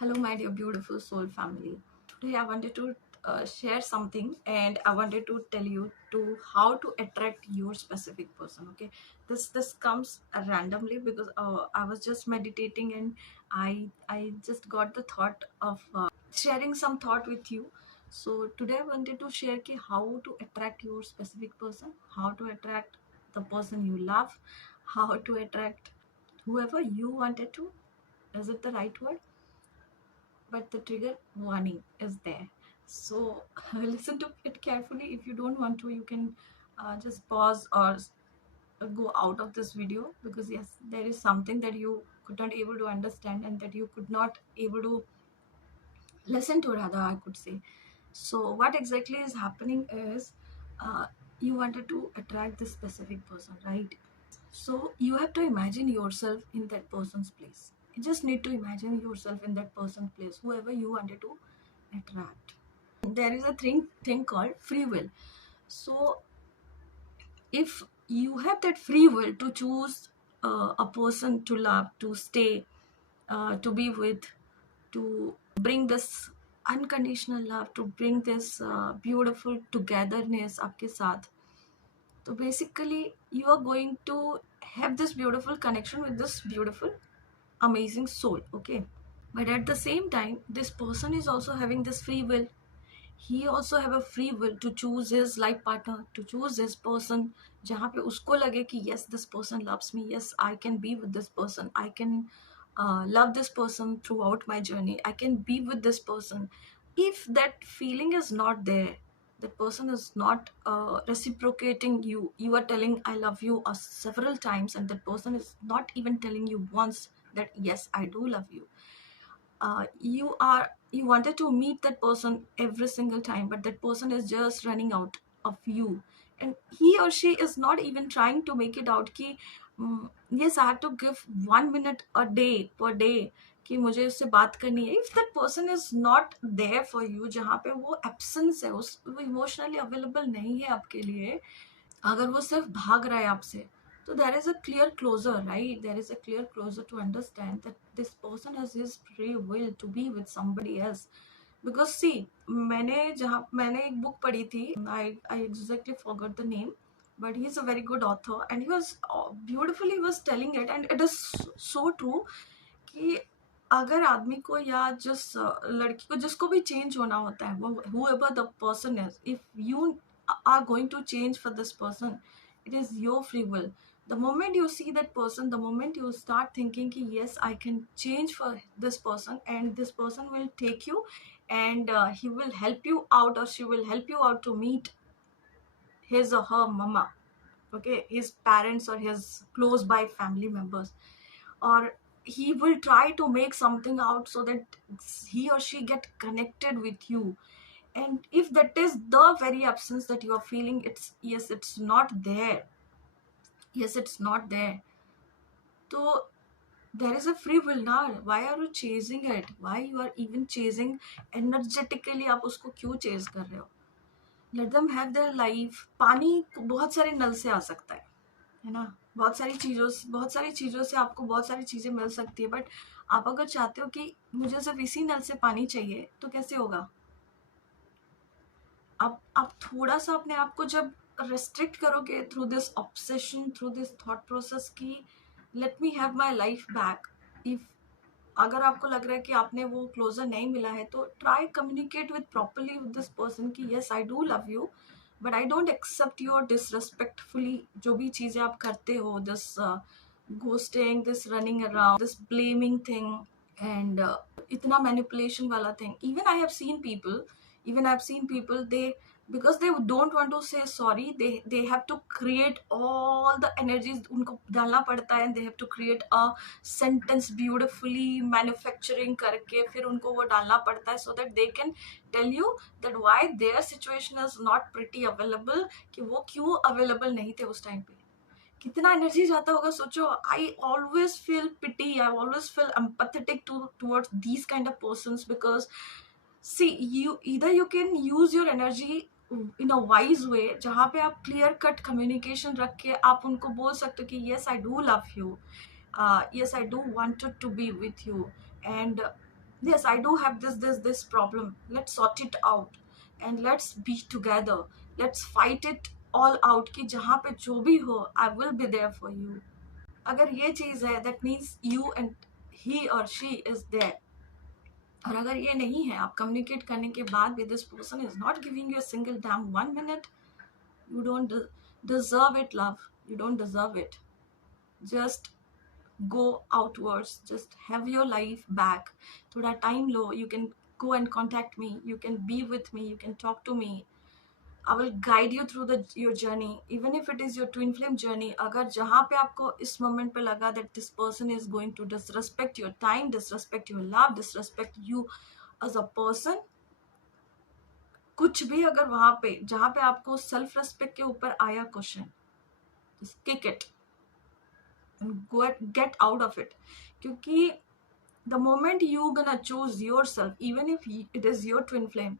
Hello, my dear beautiful soul family. Today, I wanted to share something, and I wanted to tell you to how to attract your specific person. Okay, this comes randomly because I was just meditating, and I just got the thought of sharing some thought with you. So today, I wanted to share how to attract your specific person, how to attract the person you love, how to attract whoever you wanted to. Is it the right word? But the trigger warning is there. So listen to it carefully. If you don't want to, you can just pause or go out of this video, because yes, there is something that you could not able to understand and that you could not able to listen to, rather I could say. So what exactly is happening is, uh, you wanted to attract this specific person, right? So you have to imagine yourself in that person's place. You just need to imagine yourself in that person's place, whoever you wanted to attract. There is a thing called free will. So if you have that free will to choose a person to love, to stay, to be with, to bring this unconditional love, to bring this beautiful togetherness आपके साथ, so basically you are going to have this beautiful connection with this beautiful amazing soul. Okay, but at the same time, this person is also having this free will. He also have a free will to choose his life partner, to choose his person जहाँ पे उसको लगे कि yes, this person loves me, yes, I can be with this person, I can love this person throughout my journey, I can be with this person. If that feeling is not there, that person is not reciprocating you are telling I love you several times, and that person is not even telling you once that yes, I do love you. You wanted to meet that person every single time, but that person is just running out of you, and he or she is not even trying to make it out कि yes, I have to give 1 minute a day per day कि मुझे उससे बात करनी है. If that person is not there for you, जहाँ पे वो absence है, उस वो emotionally available नहीं है आपके लिए, अगर वो सिर्फ भाग रहा है आपसे, so there is a clear closure, right? There is a clear closure to understand that this person has his free will to be with somebody else. Because see, मैंने एक बुक पढ़ी थी, I exactly forgot the name, but he is a very good author, and he was beautifully was telling it, and it is so true कि अगर आदमी को या जिस लड़की को जिसको भी चेंज होना होता है, वो whoever the person is, if you are going to change for this person, it is your free will. The moment you see that person, the moment you start thinking ki, yes, I can change for this person, and this person will take you, and he will help you out, or she will help you out to meet his or her mama, okay, his parents or his close by family members, or he will try to make something out so that he or she get connected with you. And if that is the very absence that you are feeling, it's yes, it's not there, yes, it's not there, so there is a free will now. Why are you chasing it? Why you are even chasing energetically? आप उसको क्यों chase कर रहे हो? Let them have their life. पानी बहुत सारे नल से आ सकता है ना? बहुत सारी चीज़ों से आपको बहुत सारी चीज़ें मिल सकती है, बट आप अगर चाहते हो कि मुझे सिर्फ इसी नल से पानी चाहिए, तो कैसे होगा? आप थोड़ा सा अपने आप को जब रेस्ट्रिक्ट करोगे through this obsession, through this thought process की let me have my life back, if अगर आपको लग रहा है कि आपने वो क्लोजर नहीं मिला है, तो try communicate with properly with this person की yes, I do love you, but I don't accept your disrespectfully जो भी चीज़ें आप करते हो, this ghosting, this running around, this blaming thing, and itna manipulation wala thing. Even I've seen people, they, because they don't want to say sorry, they have to create all the energies, unko dalna padta है, and they have to create a sentence beautifully manufacturing करके फिर उनको वो डालना पड़ता है, so that they can tell you that why their situation is not pretty available, कि वो क्यों available नहीं थे उस टाइम पे. कितना एनर्जी जाता होगा सोचो. I always feel pity, I always feel empathetic towards these kind of persons, because see you either you can use your energy in a wise way, जहाँ पे आप क्लियर कट कम्युनिकेशन रख के आप उनको बोल सकते हो कि yes, I do love you, yes, I do wanted to be with you, and yes, I do have this problem, let's sort it out and let's be together, let's fight it all out कि जहाँ पे जो भी हो I will be there for you. अगर ये चीज है that means you and he or she is there. और अगर ये नहीं है, आप कम्युनिकेट करने के बाद भी this person is not giving you a single damn 1 minute, you don't deserve it, love. You don't deserve it. Just go outwards, just have your life back. थोड़ा time low, you can go and contact me, you can be with me, you can talk to me. I will guide you through your journey, even if it is your twin flame journey. अगर जहाँ पे आपको इस moment पे लगा that this person is going to disrespect your time, disrespect your love, disrespect you as a person, कुछ भी अगर वहां पे जहाँ पे आपको सेल्फ रेस्पेक्ट के ऊपर आया question, just kick it and get out of it. क्योंकि the moment you gonna choose yourself, even if it is your twin flame,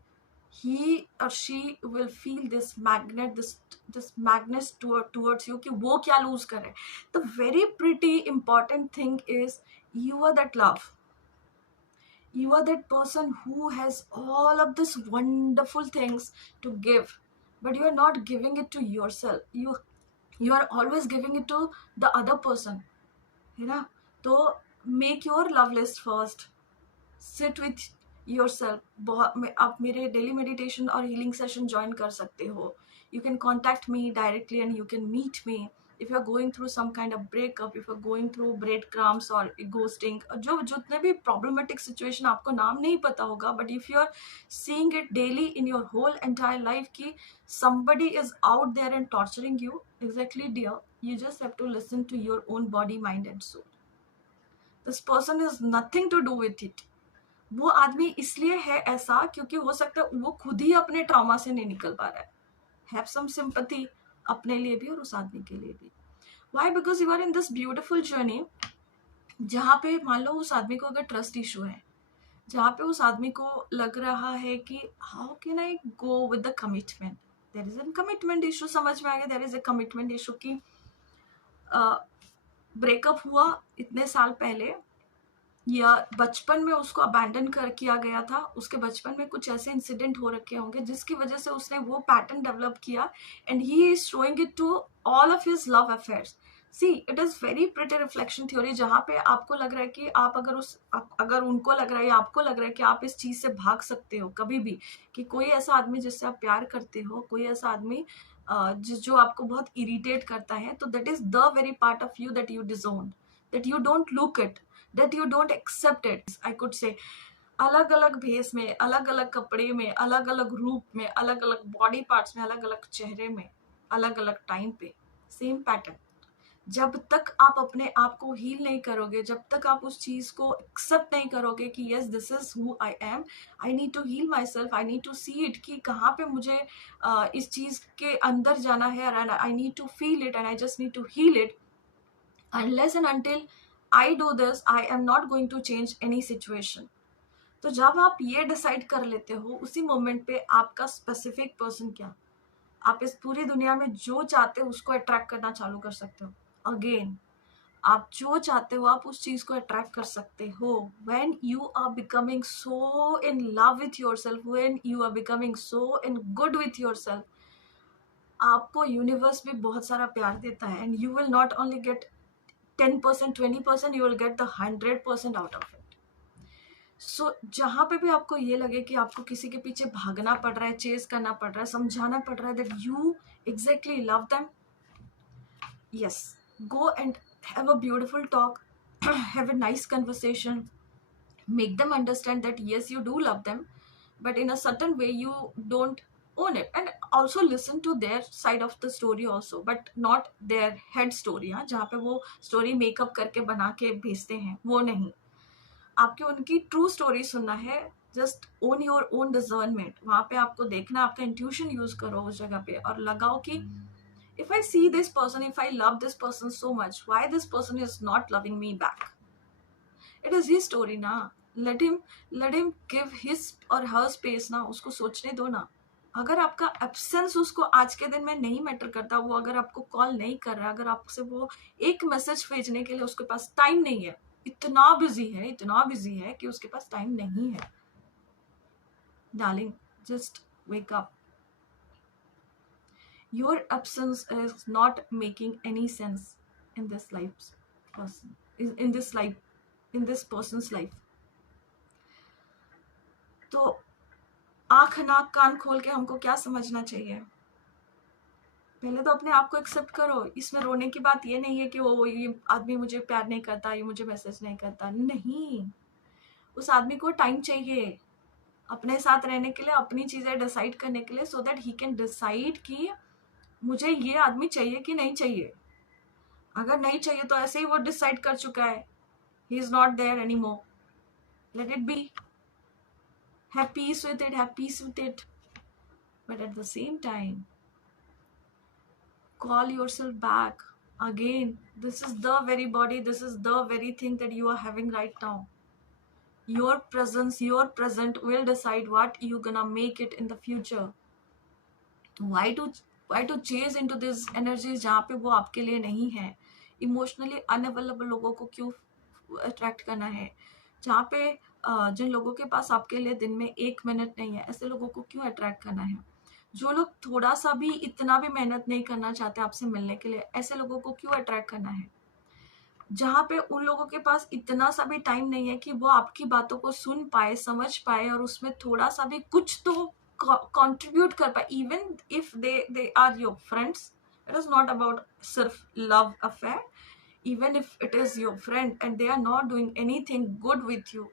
he or she will feel this magnet, this magnet towards you कि वो क्या lose कर रहे. The very pretty important thing is you are that love. You are that person who has all of these wonderful things to give, but you are not giving it to yourself. You are always giving it to the other person, है ना. तो make your love list first, sit with yourself. आप मेरे daily meditation और healing session join कर सकते हो. You can contact me directly and you can meet me if you're going through some kind of breakup, if you're going through breadcrumbs or ghosting, जो जितने भी problematic situation, आपको नाम नहीं पता होगा, but if you're seeing it daily in your whole entire life कि somebody is out there and torturing you, exactly dear, you just have to listen to your own body, mind and soul. This person is nothing to do with it. वो आदमी इसलिए है ऐसा क्योंकि हो सकता है वो खुद ही अपने ट्रॉमा से नहीं निकल पा रहा है. हैव सम सिंपैथी अपने लिए भी और उस आदमी के लिए भी. Why? Because you are in this beautiful journey जहाँ पे मान लो उस आदमी को अगर ट्रस्ट इशू है, जहाँ पे उस आदमी को लग रहा है कि how can I go with the commitment, there is a commitment issue. समझ में आ गया, there is a commitment issue की ब्रेकअप हुआ इतने साल पहले या बचपन में उसको अबैंडन कर किया गया था, उसके बचपन में कुछ ऐसे इंसिडेंट हो रखे होंगे जिसकी वजह से उसने वो पैटर्न डेवलप किया and he is showing it to all of his love affairs. See it is very pretty reflection theory, जहाँ पे आपको लग रहा है कि आप अगर उनको लग रहा है या आपको लग रहा है कि आप इस चीज से भाग सकते हो कभी भी, कि कोई ऐसा आदमी जिससे आप प्यार करते हो, कोई ऐसा आदमी जो आपको बहुत इरिटेट करता है, तो that is the very part of you that you disowned, that you don't look it, that you don't accept it. I could say अलग अलग भेस में, अलग अलग कपड़े में, अलग अलग रूप में, अलग अलग बॉडी पार्ट्स में, अलग अलग चेहरे में, अलग अलग टाइम पे, सेम पैटर्न. जब तक आप अपने आप को हील नहीं करोगे, जब तक आप उस चीज को एक्सेप्ट नहीं करोगे कि yes this is who I am, I need to heal myself, I need to see it कि कहाँ पे मुझे इस चीज के अंदर जाना है, and I need to feel it and I just need to heal it. Unless and until I do this, I am not going to change any situation. तो जब आप ये डिसाइड कर लेते हो, उसी मोमेंट पे आपका स्पेसिफिक पर्सन क्या, आप इस पूरी दुनिया में जो चाहते हो उसको अट्रैक्ट करना चालू कर सकते हो. अगेन, आप जो चाहते हो आप उस चीज को अट्रैक्ट कर सकते हो. when you are becoming so in love with yourself, when you are becoming so in good with yourself, आपको यूनिवर्स भी बहुत सारा प्यार देता है and you will not only get 10%, 20%, you will get the 100% out of it. So जहाँ पे भी आपको ये लगे कि आपको किसी के पीछे भागना पड़ रहा है, चेस करना पड़ रहा है, समझाना पड़ रहा है that you exactly love them, yes, go and have a beautiful talk, have a nice conversation, make them understand that yes you do love them, but in a certain way you don't own it, and also listen to their side of the story also, but not their head story. हाँ, जहाँ पे वो story makeup करके बना के भेजते हैं, वो नहीं. आपके उनकी ट्रू स्टोरी सुनना है. Just own your own discernment. वहाँ पे आपको देखना, आपका इंट्यूशन यूज करो उस जगह पे और लगाओ कि if I see this person, if I love this person so much, why this person is not loving me back? It is his story ना. let him give his or her space ना. उसको सोचने दो ना. अगर आपका absence उसको आज के दिन में नहीं मैटर करता, वो अगर आपको कॉल नहीं कर रहा, अगर आपसे वो एक मैसेज भेजने के लिए उसके पास टाइम नहीं है, इतना बिजी है कि उसके पास टाइम नहीं है. Darling, just wake up. Your absence is not making any sense in this life's person, in this life, in this person's life. तो आंख नाक कान खोल के हमको क्या समझना चाहिए? पहले तो अपने आप को एक्सेप्ट करो. इसमें रोने की बात ये नहीं है कि वो ये आदमी मुझे प्यार नहीं करता, ये मुझे मैसेज नहीं करता. नहीं, उस आदमी को टाइम चाहिए अपने साथ रहने के लिए, अपनी चीजें डिसाइड करने के लिए, so that he can decide कि मुझे ये आदमी चाहिए कि नहीं चाहिए. अगर नहीं चाहिए तो ऐसे ही वो डिसाइड कर चुका है, he is not there anymore. Let it be. Have peace with it, have peace with it. But at the same time call yourself back again. This is the very body, this is the very thing that you are having right now. Your presence, your present will decide what you gonna make it in the future. Why to chase into this energies जहाँ पे वो आपके लिए नहीं है? Emotionally unavailable लोगों को क्यों अट्रैक्ट करना है? जहाँ पे जिन लोगों के पास आपके लिए दिन में 1 मिनट नहीं है, ऐसे लोगों को क्यों अट्रैक्ट करना है? जो लोग थोड़ा सा भी, इतना भी मेहनत नहीं करना चाहते आपसे मिलने के लिए, ऐसे लोगों को क्यों अट्रैक्ट करना है? जहाँ पे उन लोगों के पास इतना सा भी टाइम नहीं है कि वो आपकी बातों को सुन पाए, समझ पाए और उसमें थोड़ा सा भी कुछ तो कंट्रीब्यूट कर पाए. Even if they are your friends, it is not about सिर्फ love affair. Even if it is your friend and they are not doing anything good with you,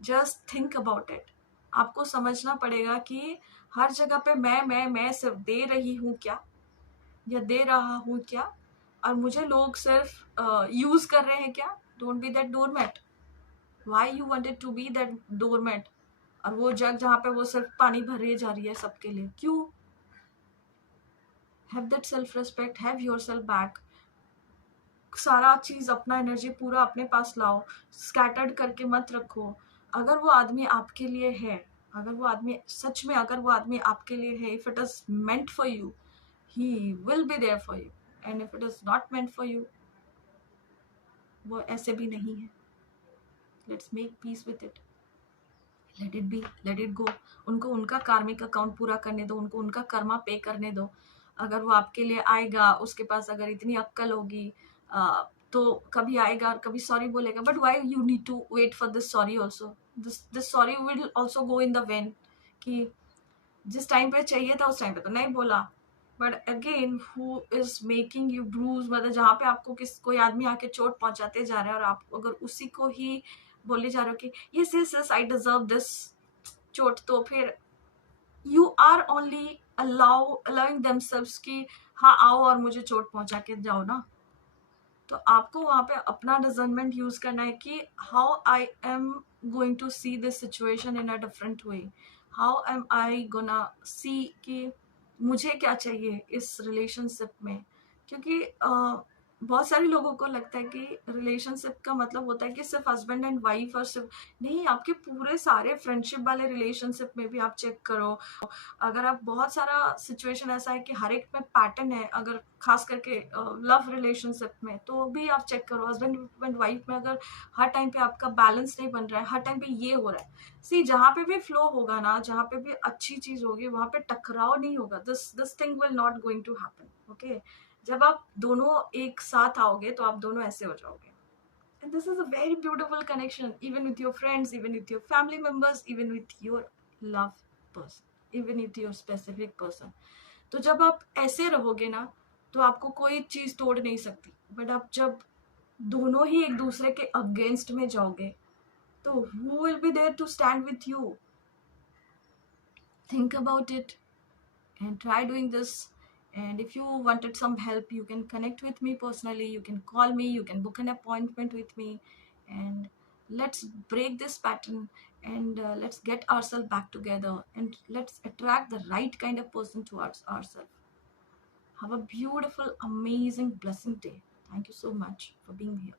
just think about it. आपको समझना पड़ेगा कि हर जगह पे मैं सिर्फ दे रही हूँ क्या, या दे रहा हूँ क्या, और मुझे लोग सिर्फ यूज कर रहे हैं क्या? Don't be that doormat. Why you wanted to be that doormat? और वो जग जहाँ पे वो सिर्फ पानी भरे जा रही है सबके लिए, क्यों? Have that self respect, have yourself back. सारा चीज, अपना एनर्जी पूरा अपने पास लाओ, स्कैटर्ड करके मत रखो. अगर वो आदमी आपके लिए है, अगर वो आदमी सच में, अगर वो आदमी आपके लिए है, if it is meant for you, he will be there for you. And if it is not meant for you, वो ऐसे भी नहीं है. Let's make peace with it. Let it be, let it go. उनको उनका कार्मिक account पूरा करने दो, उनको उनका कर्मा पे करने दो. अगर वो आपके लिए आएगा, उसके पास अगर इतनी अक्कल होगी, तो कभी आएगा और कभी सॉरी बोलेगा. But why you need to wait for this sorry also? This sorry will also go in the vain, कि जिस टाइम पे चाहिए था उस टाइम पे तो नहीं बोला. But again, who is making you bruise? मतलब जहाँ पे आपको कोई आदमी आके चोट पहुंचाते जा रहा है और आप अगर उसी को ही बोले जा रहे हो कि yes yes yes I deserve this चोट, तो फिर you are only allowing themselves कि हाँ आओ और मुझे चोट पहुंचा के जाओ ना. तो आपको वहां पे अपना डिजर्नमेंट यूज करना है कि how I am going to see this situation in a different way. How am I gonna see कि मुझे क्या चाहिए इस रिलेशनशिप में. क्योंकि बहुत सारे लोगों को लगता है कि रिलेशनशिप का मतलब होता है कि सिर्फ हस्बैंड एंड वाइफ, और सिर्फ नहीं, आपके पूरे सारे फ्रेंडशिप वाले रिलेशनशिप में भी आप चेक करो. अगर आप बहुत सारा सिचुएशन ऐसा है कि हर एक में पैटर्न है, अगर खास करके लव रिलेशनशिप में, तो भी आप चेक करो. हस्बैंड एंड वाइफ में अगर हर टाइम पे आपका बैलेंस नहीं बन रहा है, हर टाइम पे ये हो रहा है, सी जहाँ पे भी फ्लो होगा ना, जहाँ पे भी अच्छी चीज होगी, वहां पे टकराव नहीं होगा. This thing will not going to happen. Okay, जब आप दोनों एक साथ आओगे तो आप दोनों ऐसे हो जाओगे. And this is a very beautiful connection, even with your friends, even with your family members, even with your love person, even with your specific person. तो जब आप ऐसे रहोगे ना, तो आपको कोई चीज तोड़ नहीं सकती. बट आप जब दोनों ही एक दूसरे के अगेंस्ट में जाओगे, तो who will be there to stand with you? Think about it and try doing this. And if you wanted some help, you can connect with me personally, you can call me, you can book an appointment with me, and let's break this pattern, and let's get ourselves back together, and let's attract the right kind of person towards ourselves. Have a beautiful, amazing, blessing day. Thank you so much for being here.